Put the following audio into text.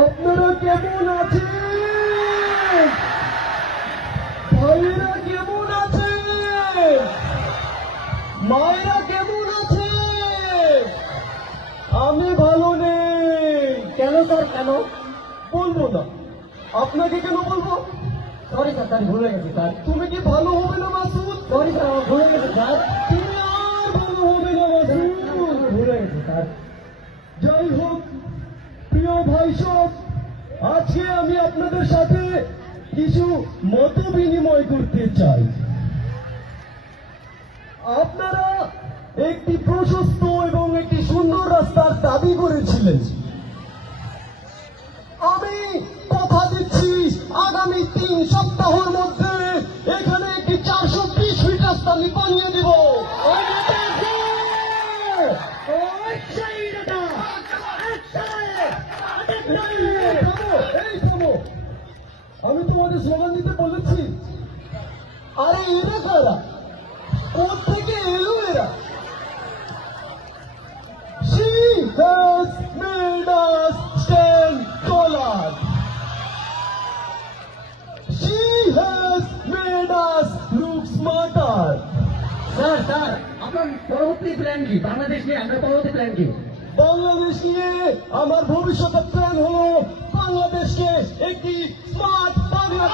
আপনারা কেমন আছেন? ভাইয়েরা কেমন আছে? মায়েরা কেমন আছে? আমি ভালো নেই। কেন স্যার কেন? বলবো না। আপনাকে কেন বলবো? সরি স্যার, আমি ভুলে গেছি স্যার। তুমি কি ভালো হবে না মাসুদ? সরি স্যার, আমার ভুলে গেছি স্যার। তুমি আর ভালো হবে না মাসুদ। ভুলে গেছি স্যার। যাই হোক, প্রিয় ভাই সব, আজকে আমি আপনাদের সাথে কিছু মত বিনিময় করতে চাই। আপনারা একটি প্রশস্ত এবং একটি সুন্দর রাস্তার দাবি করেছিলেন। আমি কথা দিচ্ছি, আগামী 3 সপ্তাহের মধ্যে এখানে একটি 420 ফিট রাস্তা আমি বানিয়ে দিব। আমি তোমাদের স্লোগান দিতে বলেছি। আরে এরা কারা? কোথেকে এলো এরা? She has made us stand taller. She has made us look smarter. Sir sir, আপনার পরবর্তী প্ল্যান কি? বাংলাদেশ নিয়ে আপনার পরবর্তী প্ল্যান কি? বাংলাদেশ নিয়ে আমার ভবিষ্যতের প্ল্যান হলো বাংলাদেশকে একটি স্মার্ট বাংলা